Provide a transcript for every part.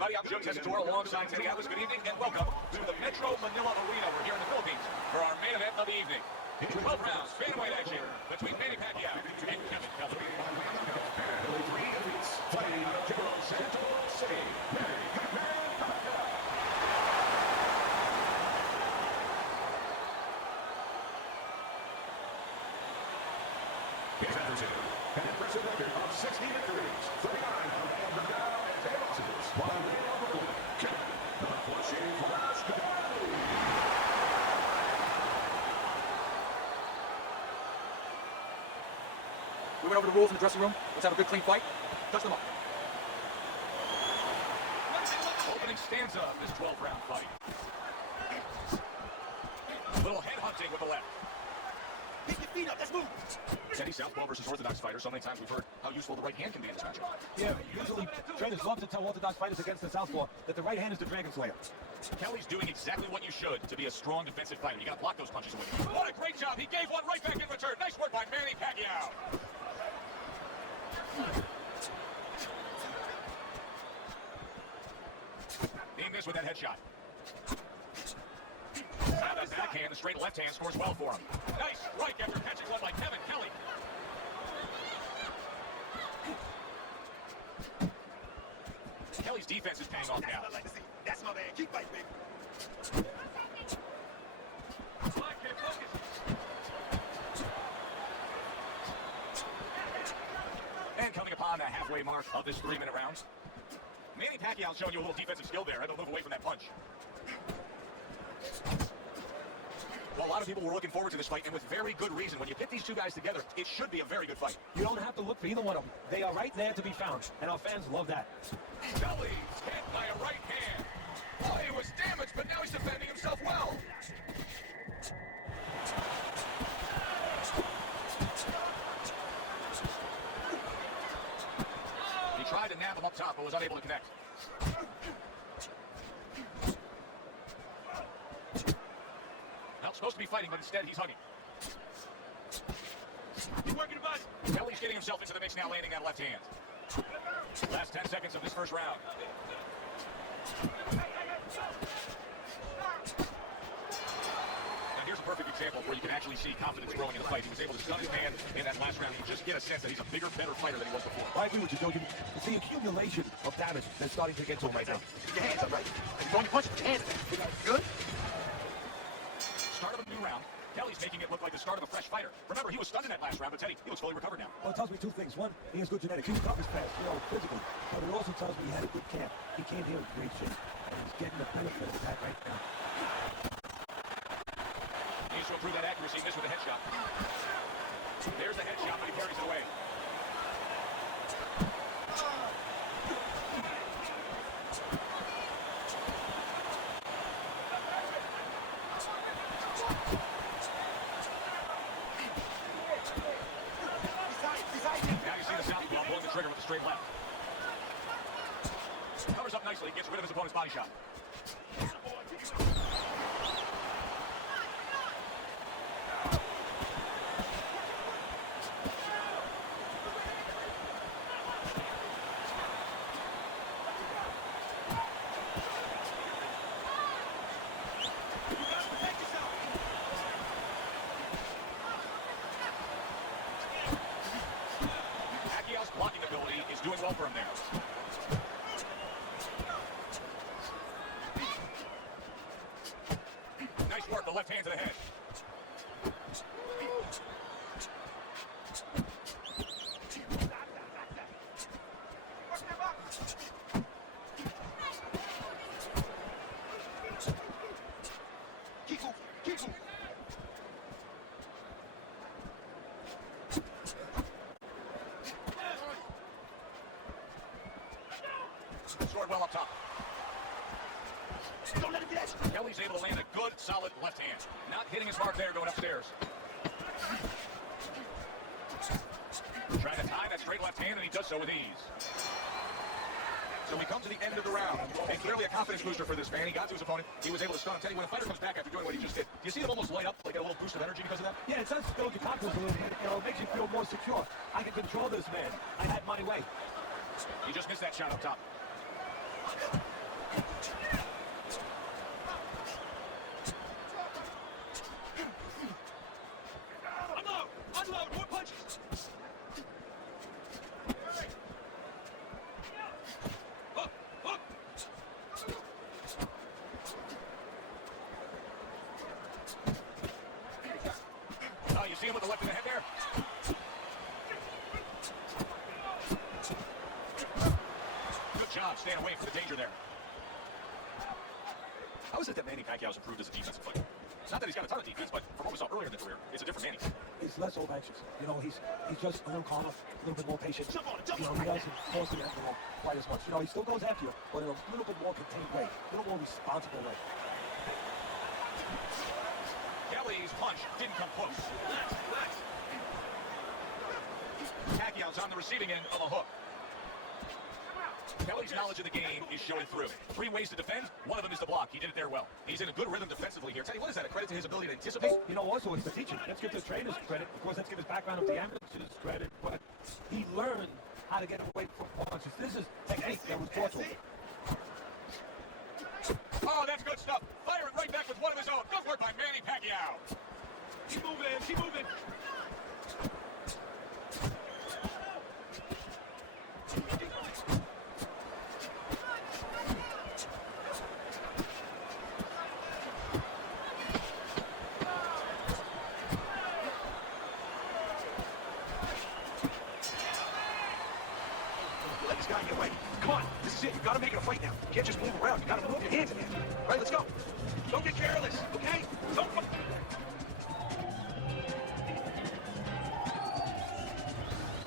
everybody. I'm Junto alongside Teddy Atlas. Good evening and welcome to the Metro Manila Arena. We're here in the Philippines for our main event of the evening. 12 rounds, bantamweight action between Manny Pacquiao and Kevin Kelly. Three elites fighting from Junto City. His adversary, an impressive record of 60 victories, 39 of the down and 10 losses, while winning over Kevin, the Flushing Flash Nakatani. We went over the rules in the dressing room. Let's have a good, clean fight. Touch them up. Opening stanza of this 12-round fight. A little head hunting with the left. Pick your feet up. Let's move. Teddy, southpaw versus orthodox fighter. So many times we've heard how useful the right hand can be in this matchup. Yeah, usually trainers love to tell orthodox fighters against the southpaw that the right hand is the dragon slayer. Kelly's doing exactly what you should to be a strong defensive fighter. You gotta block those punches away. What a great job. He gave one right back in return. Nice work by Manny Pacquiao. Named this with that headshot. Now that backhand, the straight left hand scores well for him. Nice strike after catching one by Kevin Kelly. Kelly's defense is paying off now. That's my man. Keep fighting, baby. And coming upon the halfway mark of this 3-minute round, Manny Pacquiao showing you a little defensive skill there. Had to move away from that punch. Well, a lot of people were looking forward to this fight, and with very good reason. When you pit these two guys together, it should be a very good fight. You don't have to look for either one of them. They are right there to be found, and our fans love that. Kelly's hit by a right hand. Oh, he was damaged, but now he's defending himself well. He tried to nab him up top, but was unable to connect. Not supposed to be fighting, but instead he's hugging. He's working the body. Kelly's getting himself into the mix now, landing that left hand. Last 10 seconds of this first round. Now here's a perfect example where you can actually see confidence growing in the fight. He was able to stun his man in that last round. You just get a sense that he's a bigger, better fighter than he was before. I agree with you, Joe. It's the accumulation of damage that's starting to get to him right now. Keep your hands up, right? If you're going to punch, put your hands up. Good? Start of a new round. Kelly's making it look like the start of a fresh fighter. Remember, he was stunned in that last round, but Teddy, he looks fully recovered now. Well, it tells me two things. One, he has good genetics. He was tough as fast, physically. But it also tells me he had a good camp. He came here with great shape. And he's getting the benefit of that right now. He needs to improve that accuracy. Missed with a headshot. There's the headshot, but he carries it away. Trigger with the straight left. Covers up nicely, gets rid of his opponent's body shot. Blocking ability is doing well for him there. Nice work, the left hand to the head. Keep moving. Keep moving. Scored well up top. Don't let him get it. Kelly's able to land a good, solid left hand. Not hitting his mark there, going upstairs. Trying to tie that straight left hand, and he does so with ease. So we come to the end of the round. And clearly a confidence booster for this man. He got to his opponent. He was able to stun him. Tell you, when a fighter comes back after doing what he just did, do you see them almost light up, like get a little boost of energy because of that? Yeah, it does build your confidence a little bit. It makes you feel more secure. I can control this man. I had my way. He just missed that shot up top. Unload! More punches! Hook! Hook! Oh, you see him with the left in the head there? Good job staying away from the danger there. How is it that Manny Pacquiao's improved as a defensive fighter? It's not that he's got a ton of defense, but from what we saw earlier in the career, it's a different Manny. He's less anxious. You know, he's just a little calmer, a little bit more patient. You know, he doesn't force you after quite as much. You know, he still goes after you, but in a little bit more contained way, a little more responsible way. Kelly's punch didn't come close. Relax! Pacquiao's on the receiving end of a hook. Kelly's knowledge of the game is showing through. 3 ways to defend, one of them is to block. He did it there well. He's in a good rhythm defensively here. Teddy, what is that? A credit to his ability to anticipate? You know, also, it's the teacher. Let's give the trainers credit. Of course, let's give his background of the amateurs credit. But he learned how to get away from punches. This is technique that was taught to him. Oh, that's good stuff. Firing right back with one of his own. Good work by Manny Pacquiao. Keep moving! Keep moving! Let this guy get away. Come on, this is it. You gotta make it a fight now. You can't just move around. You gotta move your hands in there. All right, let's go. Don't get careless, okay? Don't.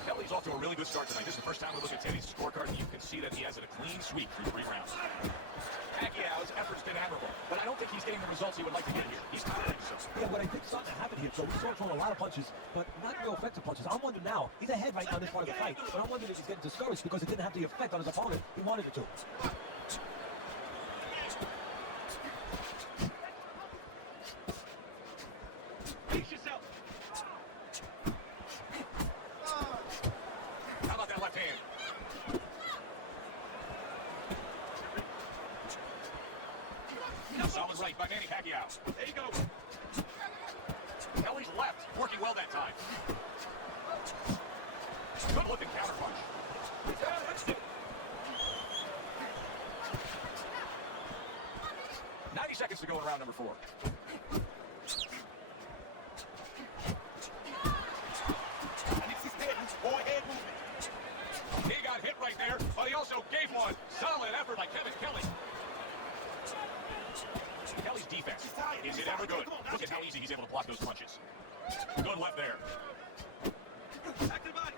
Kelly's off to a really good start tonight. This is the first time we look at Teddy's scorecard, and you can see that he has a clean sweep through 3 rounds. Pacquiao's effort's been admirable, but I don't think he's getting the results he would like to get here. He's tired. Yeah, but I think something happened here, Joe. We saw him throwing a lot of punches, but not real effective punches. I'm wondering now, he's ahead right now in this part of the fight, but I'm wondering if he's getting discouraged because it didn't have the effect on his opponent he wanted it to. Pace yourself! How about that left hand? Solid right by Manny Pacquiao. There you go! Kelly's left, working well that time. Good looking counter punch. 90 seconds to go in round number 4. He got hit right there, but he also gave one. Solid effort by Kevin Kelly. Kelly's defense, is it ever good? Look at how easy he's able to block those punches. Good left there. Back to the body!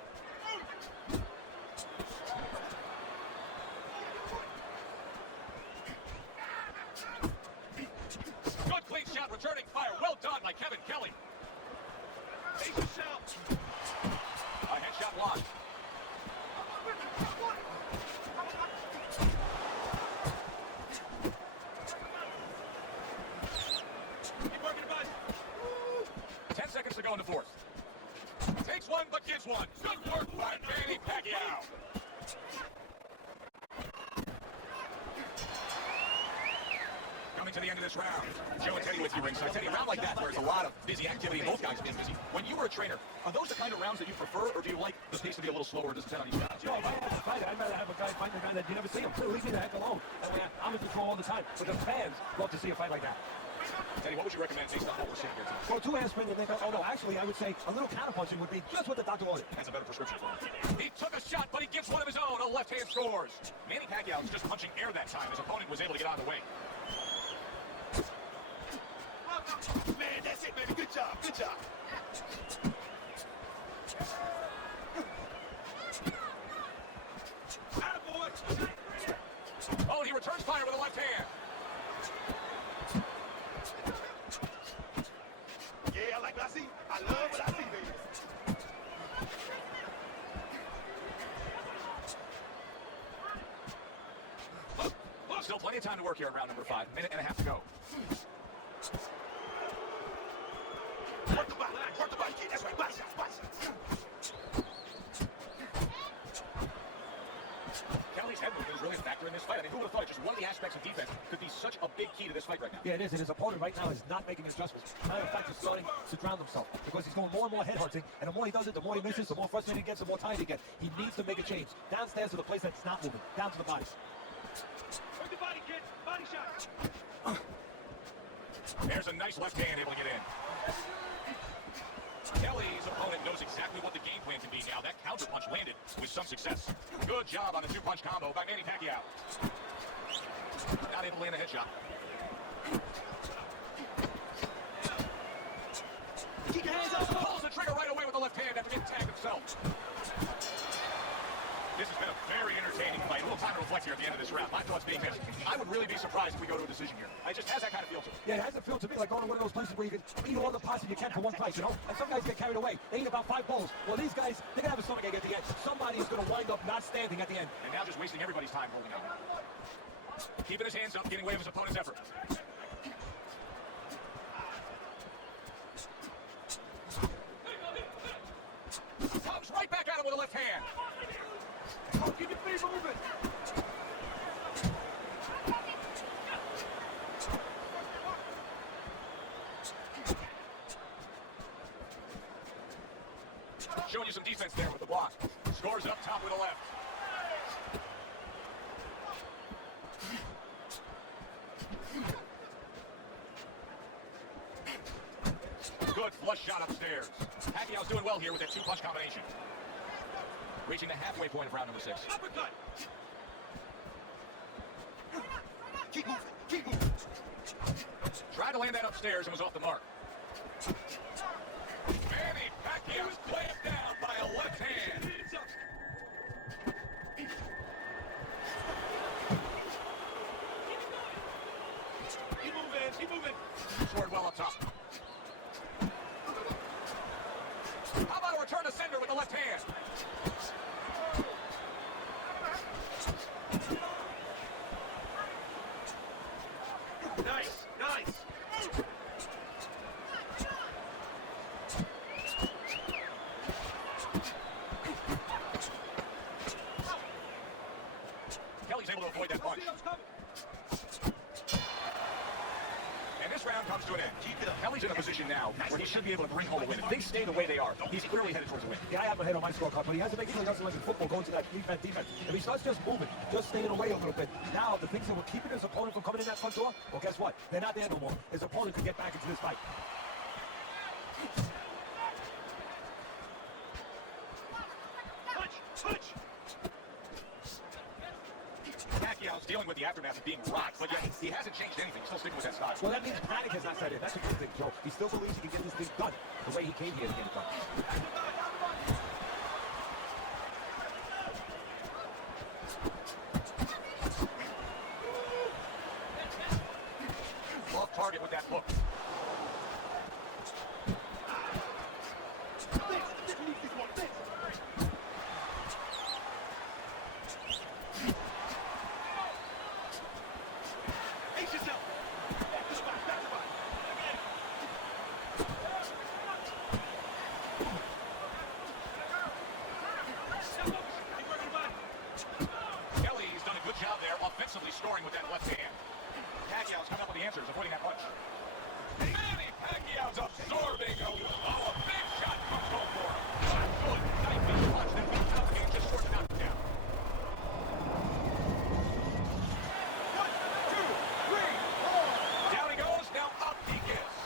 Good clean shot, returning fire. Well done by Kevin Kelly. Pace yourself! A headshot blocked. Keep working the body! 10 seconds to go in the 4th. Takes one, but gives one. Good work by Manny Pacquiao. Coming to the end of this round. Joe and Teddy with you ringside. Teddy, a round like that where there's a lot of busy activity and both guys being busy. When you were a trainer, are those the kind of rounds that you prefer, or do you like the pace to be a little slower? Does it depend on each guy? You know, if I had to fight, I'd rather have a guy fighting a guy that you never see him. Leave me the heck alone. That way I'm in control all the time. But the fans love to see a fight like that. Teddy, what would you recommend based on what we're seeing here tonight? Well, 2 handspring and then, oh no, actually I would say a little counterpunching would be just what the doctor ordered. That's a better prescription for him. He took a shot, but he gives one of his own. A left hand scores. Manny Pacquiao was just punching air that time. His opponent was able to get out of the way. Man, that's it, baby. Good job. Good job. Attaboy. Oh, and he returns fire with a left hand. Yeah, I like what I see. I love what I see, baby. Still plenty of time to work here in round number 5. Minute and a half to go. Work the body. Work the body, kid. That's right. Body shots. Body shots. Kelly's head movement is really a factor in this fight. I mean, Who would have thought it? Just one of the aspects of defense could be such a big key to this fight right now. Yeah, it is, and his opponent right now is not making adjustments. Matter of fact, he's starting to drown himself because he's going more and more head hunting, and the more he does it, the more he misses, the more frustrated he gets, the more tired he gets. He needs to make a change. Downstairs to the place that's not moving, down to the body. Work the body, kid. Body shot. There's a nice left hand able to get in. Kelly's opponent knows exactly what the game plan can be now. That counter punch landed with some success. Good job on the two-punch combo by Manny Pacquiao. Not able to land a headshot. Keep your hands up. Pulls the trigger right away with the left hand after getting tagged himself. This has been a very entertaining fight. A little time to reflect here at the end of this round. My thoughts being this, I would really be surprised if we go to a decision here. It just has that kind of feel to it. Yeah, it has to feel to me like going to one of those places where you can eat all the pasta you can for one price, you know? And some guys get carried away. They eat about 5 bowls. Well, these guys, they're going to have a stomachache at the end. Somebody is going to wind up not standing at the end. And now just wasting everybody's time holding out. Keeping his hands up, getting away with his opponent's effort. Comes right back at him with a left hand. Oh, keep your feet moving. Showing you some defense there with the block. Scores up top with a left. Good flush shot upstairs. Pacquiao's doing well here with that two-punch combination. Reaching the halfway point of round number 6. Uppercut. Keep moving. Keep moving. Tried to land that upstairs and was off the mark. Manny Pacquiao's clamped down by a left hand. Hands up. Keep moving. Keep moving. Scored well up top. How about a return to sender with the left hand? Nice. Nice. Kelly's able to avoid that punch. And this round comes to an end. Kelly's in a position now where he should be able to bring home a win. If things stay the way they are, he's clearly headed towards a win. Yeah, I have my head on my scorecard, but he has to make sure he doesn't like in football, go into that defense. If he starts just moving, just staying away a little bit, now the things that were keeping his opponent from coming in that front door, well, guess what? They're not there no more. His opponent can get back into this fight. Punch. Punch. Pacquiao's dealing with the aftermath of being rocked, but yet he hasn't changed anything. He's still sticking with that style. Well, that means panic has not set in. That's a good thing, Joe. He still believes he can get this thing done the way he came here to get it done. Off target with that hook. Ace yourself. Back to the body. Back to the body. Kelly's done a good job there, offensively scoring with that left hand. Pacquiao's coming up with the answers, avoiding that punch. Manny Pacquiao's absorbing. Oh, a big shot comes home for him. Good knifing punch that comes out and just short to knock him down. 1, 2, 3, 4. Down he goes, now up he gets.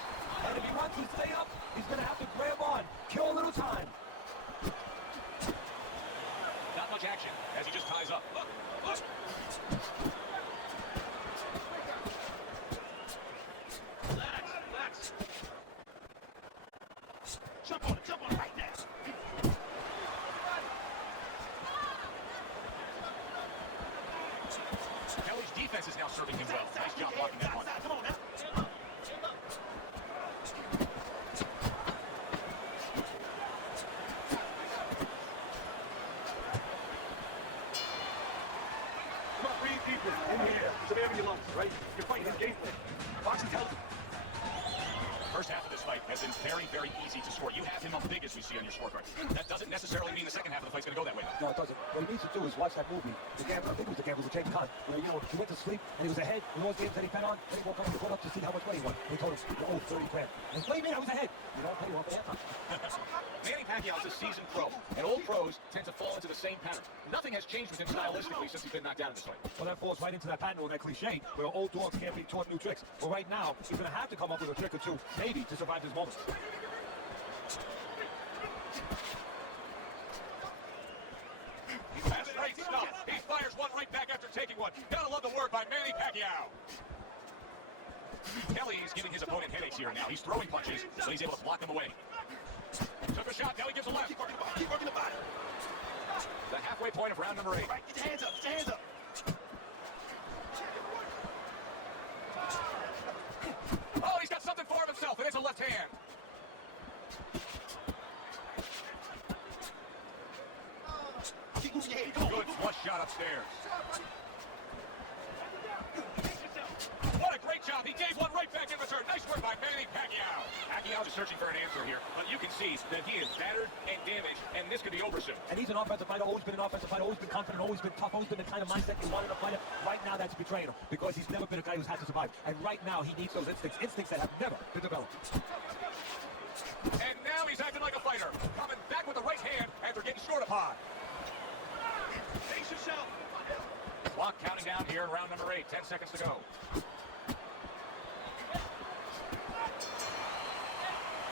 And if he wants to stay up, he's going to have to grab on, kill a little time. Not much action as he just ties up. Look, look. Relax. Relax. Jump on it. Jump on it right now. Kelly's defense is now serving him well. Nice job blocking that punch. Come on now. Come on, breathe deeper. In the air. Some air in your lungs, right? You're fighting his game plan. Boxing tells you. First half of this fight has been very, very very easy to score. You have him up big, as we see on your scorecard. That doesn't necessarily mean the second half of the fight's going to go that way, though. No, it doesn't. What he needs to do is watch that movie. The gambler, I think it was the gambler with James Conn, where, you know, he went to sleep and he was ahead in those games that he bet on. Then he woke up and he put up to see how much money he won. He told him, you owe 30 grand. And what do you mean I was ahead? You know, pay you off the halftime. Manny Pacquiao is a seasoned pro, and old pros tend to fall into the same pattern. Nothing has changed with him stylistically since he's been knocked out in this fight. Well, that falls right into that pattern or that cliche where old dogs can't be taught new tricks. Well, right now, he's going to have to come up with a trick or two, maybe, to survive this moment. That's great stuff. He fires one right back after taking one. Gotta love the work by Manny Pacquiao. Kelly's giving his opponent headaches here now. He's throwing punches, so he's able to block them away. Took a shot, Kelly gives a left. Keep working the body. Keep working the body. The halfway point of round number 8. Right, get your hands up. Get your hands up. Oh, he's got something for himself, and it's a left hand. Keep moving your head. Come on. Good flush shot upstairs. What a great job. He gave one right back in return. Nice work by Manny Pacquiao. Pacquiao is searching for an answer here, but you can see that he is battered and damaged, and this could be over soon. And he's an offensive fighter, always been an offensive fighter, always been confident, always been tough, always been the kind of mindset he wanted to fight. Right now, that's betraying him because he's never been a guy who's had to survive. And right now, he needs those instincts that have never been developed. And now he's acting like a fighter, coming back with the right hand after getting short upon. Face yourself. Clock counting down here in round number 8. 10 seconds to go.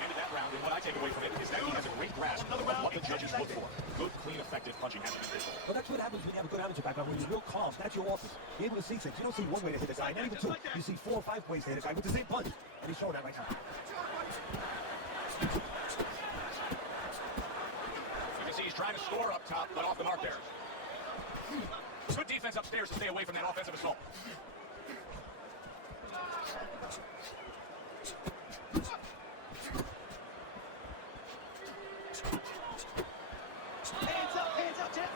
End of that round, and what I take away from it is that he has a great grasp of what the judges look for. Good, clean, effective punching has to be visual. Well, that's what happens when you have a good amateur background. When you're real calm, that's your office. You're able to see things. You don't see one way to hit a guy, not even two. You see 4 or 5 ways to hit a guy with the same punch. And he's showing that right now. You can see he's trying to score up top, but off the mark there. Good defense upstairs to stay away from that offensive assault. Hands up, champ.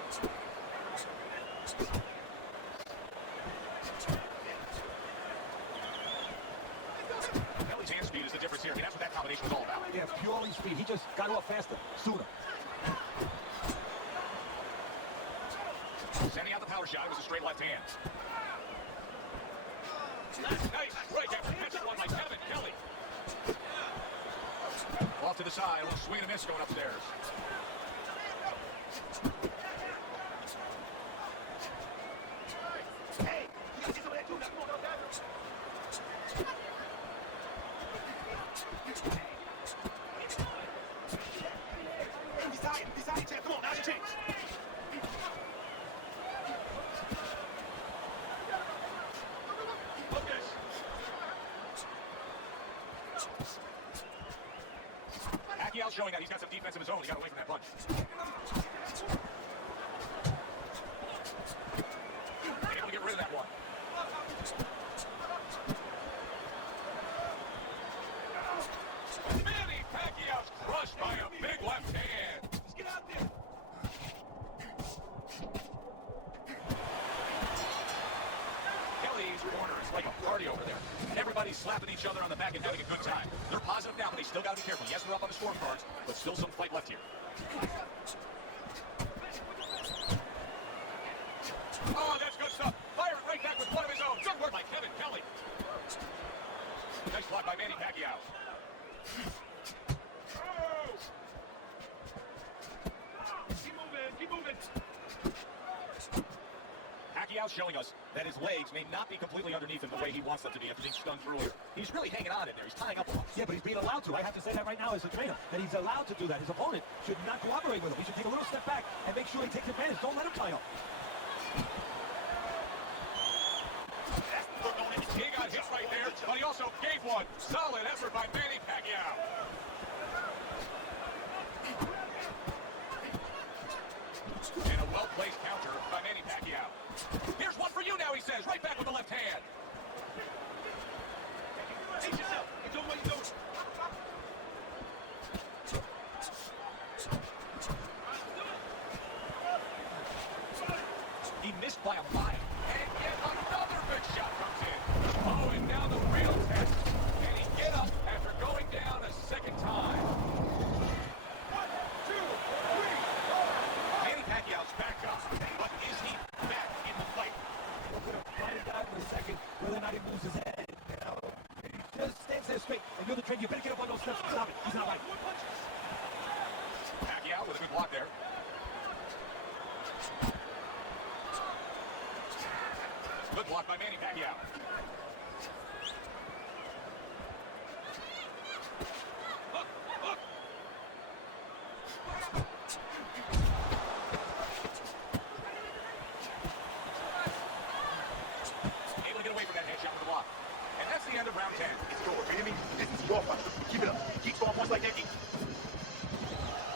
Kelly's hand speed is the difference here. I mean, that's what that combination was all about. Yeah, purely speed. He just got off faster, sooner. Sending out the power shot. It was a straight left hand. Nice break after catching one by Kevin Kelly. Off to the side. A little swing and a miss going upstairs. Hey, you gotta get some of that too. Now, come on, now. He's tired, champ. Come on, now's your chance. Pacquiao's showing that he's got some defense of his own. He got away from that punch. Able to get rid of that one. Manny Pacquiao's crushed by a big left hand. Let's get out there. Kelly's corner is like a party over there. Everybody's slapping each other on the back and having a good time. They're positive now, but they still got to be careful. Yes, they're up on the scorecards, but still some fight left here. Oh, that's good stuff. Firing right back with one of his own. Good work by Kevin Kelly. Nice block by Manny Pacquiao. Keep moving. Pacquiao's showing us that his legs may not be completely underneath him the way he wants them to be after being stunned earlier. He's really hanging on in there. He's tying up a lot. Yeah, but he's being allowed to. I have to say that right now as a trainer, that he's allowed to do that. His opponent should not cooperate with him. He should take a little step back and make sure he takes advantage. Don't let him tie up. He got hit right there, but he also gave one. Solid effort by Manny Pacquiao. And a well-placed counter by Manny Pacquiao. Here's one for you now, he says. Right back with the left hand. Face yourself. You're doing what you're doing. He missed by a mile. And yet another big shot comes in. Oh, and now the real test. Can he get up after going down a second time? stop it. He's not right. Pacquiao with a good block there. Good block by Manny Pacquiao. Look, look. Able to get away from that headshot with the block. And that's the end of round 10. It's over, baby. This is your fight. Keep it up. Keep going points like that.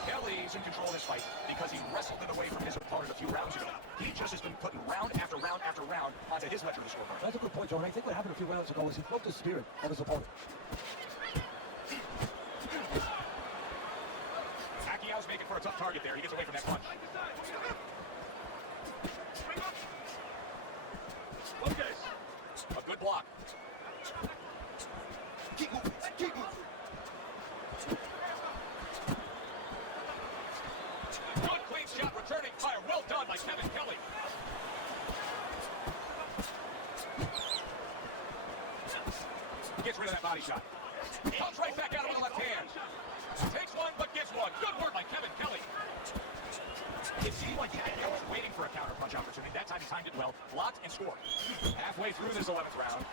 Kelly's in control of this fight because he wrestled it away from his opponent a few rounds ago. He just has been putting round after round after round onto his ledger of the scorecard. That's a good point, Joe. And I think what happened a few rounds ago was he broke the spirit of his opponent. Pacquiao's making for a tough target there. He gets away from that punch. Okay. A good block. Keep moving. Keep moving. Good clean shot, returning fire. Well done by Kevin Kelly. Gets rid of that body shot. Comes right back out with the left hand. Takes one, but gets one. Good work by Kevin Kelly. It seemed like Pacquiao was waiting for a counter punch opportunity. That time he timed it well. Blocked and scored. Halfway through this 11th round.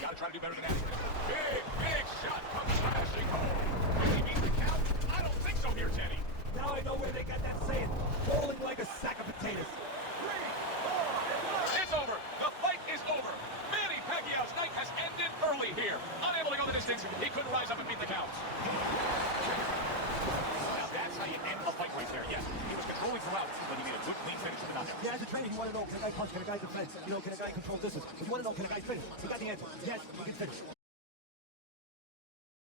Gotta try to do better than that. Big shot comes crashing home. Will he beat the count? I don't think so here, Teddy. Now I know where they got that saying, rolling like a sack of potatoes. It's over. The fight is over. Manny Pacquiao's night has ended early here. Unable to go the distance, he couldn't rise up and beat the counts. Now that's how you end the fight right there. Yes, he was controlling throughout, but he made a good clean finish to the knockout. Yeah, as a trainer, you want to know, can a guy punch, can a guy defend? You know, can a guy control distance? You want to know, can a guy finish? He got the answer. Yes, he can finish.